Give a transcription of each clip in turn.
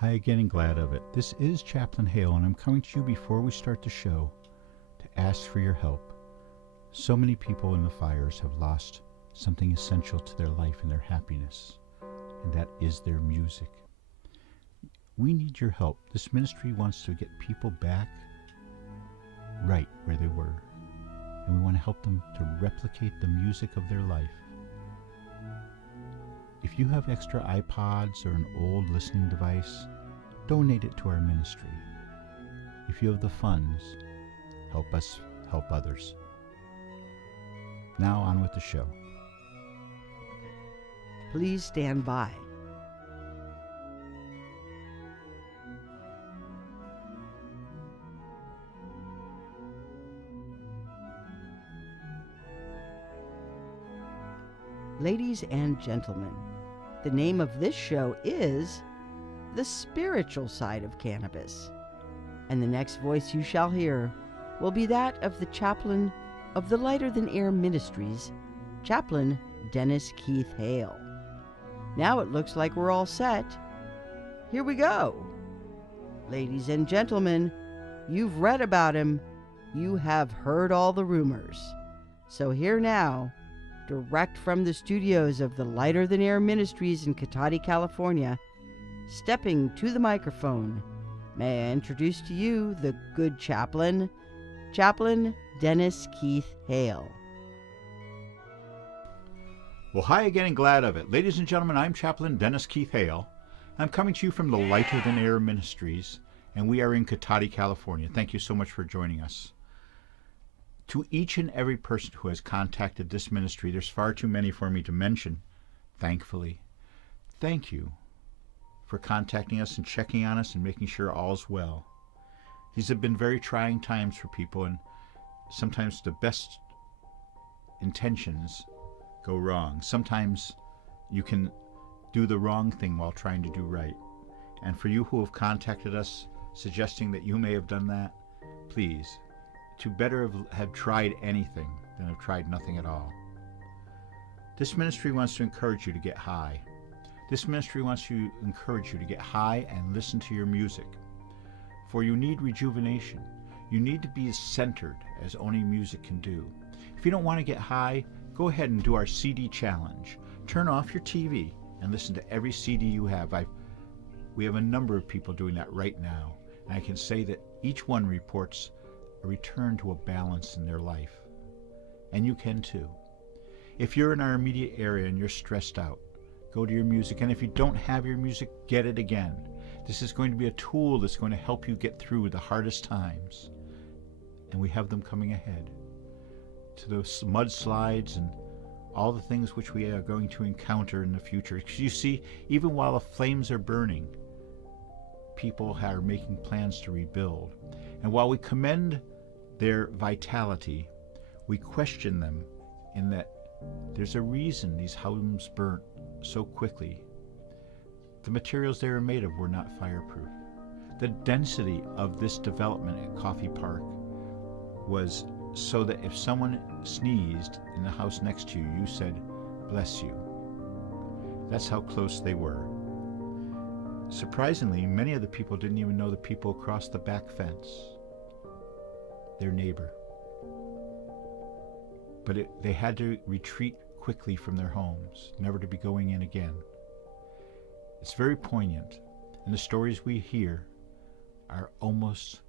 Hi again and glad of it. This is Chaplain Hale, and I'm coming to you before we start the show to ask for your help. So many people in the fires have lost something essential to their life and their happiness, and that is their music. We need your help. This ministry wants to get people back right where they were, and we want to help them to replicate the music of their life. If you have extra iPods or an old listening device, donate it to our ministry. If you have the funds, help us help others. Now on with the show. Please stand by. Ladies and gentlemen, the name of this show is The Spiritual Side of Cannabis, and the next voice you shall hear will be that of the chaplain of the Lighter Than Air Ministries, Chaplain Dennis Keith Hale. Now it looks like we're all set. Here we go. Ladies and gentlemen, you've read about him. You have heard all the rumors. So here now, direct from the studios of the Lighter Than Air Ministries in Cotati, California, stepping to the microphone, may I introduce to you the good chaplain, Chaplain Dennis Keith Hale. Well, hi again and glad of it. Ladies and gentlemen, I'm Chaplain Dennis Keith Hale. I'm coming to you from the Lighter Than Air Ministries, and we are in Cotati, California. Thank you so much for joining us. To each and every person who has contacted this ministry, there's far too many for me to mention, thankfully. Thank you for contacting us and checking on us and making sure all's well. These have been very trying times for people, and sometimes the best intentions go wrong. Sometimes you can do the wrong thing while trying to do right. And for you who have contacted us suggesting that you may have done that, please, to better have tried anything than have tried nothing at all. This ministry wants to encourage you to get high. This ministry wants to encourage you to get high and listen to your music. For you need rejuvenation. You need to be as centered as only music can do. If you don't want to get high, go ahead and do our CD challenge. Turn off your TV and listen to every CD you have. We have a number of people doing that right now, and I can say that each one reports a return to a balance in their life. And you can too. If you're in our immediate area and you're stressed out, go to your music. And if you don't have your music, get it again. This is going to be a tool that's going to help you get through the hardest times. And we have them coming ahead. To those mudslides and all the things which we are going to encounter in the future. Because you see, even while the flames are burning, people are making plans to rebuild. And while we commend their vitality, we question them in that there's a reason these homes burnt so quickly. The materials they were made of were not fireproof. The density of this development at Coffee Park was so that if someone sneezed in the house next to you, you said, "Bless you." That's how close they were. Surprisingly, many of the people didn't even know the people across the back fence, their neighbor. But they had to retreat quickly from their homes, never to be going in again. It's very poignant, and the stories we hear are almost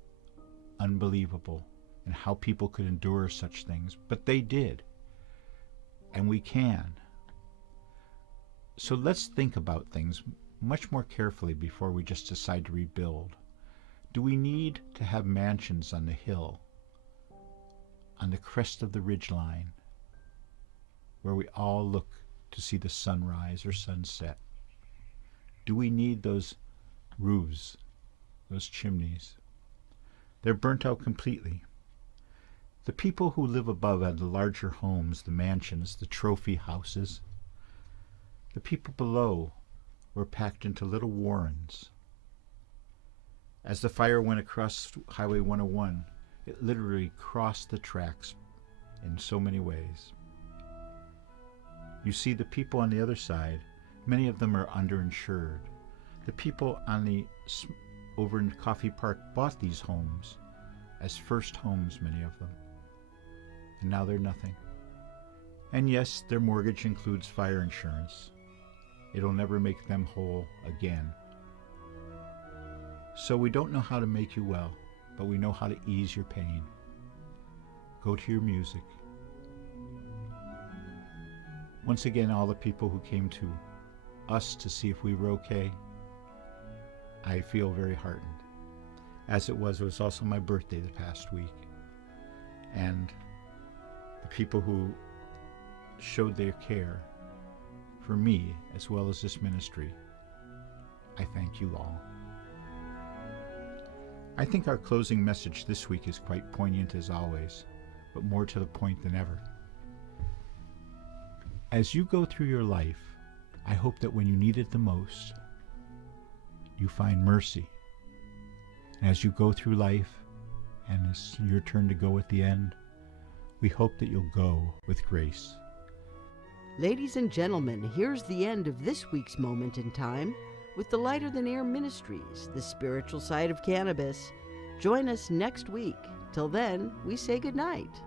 unbelievable, and how people could endure such things. But they did, and we can. So let's think about things much more carefully before we just decide to rebuild. Do we need to have mansions on the hill, on the crest of the ridgeline, where we all look to see the sunrise or sunset? Do we need those roofs, those chimneys? They're burnt out completely. The people who live above had the larger homes, the mansions, the trophy houses. The people below were packed into little warrens. As the fire went across Highway 101, it literally crossed the tracks in so many ways. You see, the people on the other side, many of them are underinsured. The people on over in Coffee Park bought these homes as first homes, many of them. And now they're nothing. And yes, their mortgage includes fire insurance. It'll never make them whole again. So we don't know how to make you well, but we know how to ease your pain. Go to your music. Once again, all the people who came to us to see if we were okay, I feel very heartened. As it was also my birthday the past week. And the people who showed their care for me as well as this ministry, I thank you all. I think our closing message this week is quite poignant as always, but more to the point than ever. As you go through your life, I hope that when you need it the most, you find mercy. And as you go through life, and it's your turn to go at the end, we hope that you'll go with grace. Ladies and gentlemen, here's the end of this week's Moment in Time with the Lighter Than Air Ministries, the Spiritual Side of Cannabis. Join us next week. Till then, we say goodnight.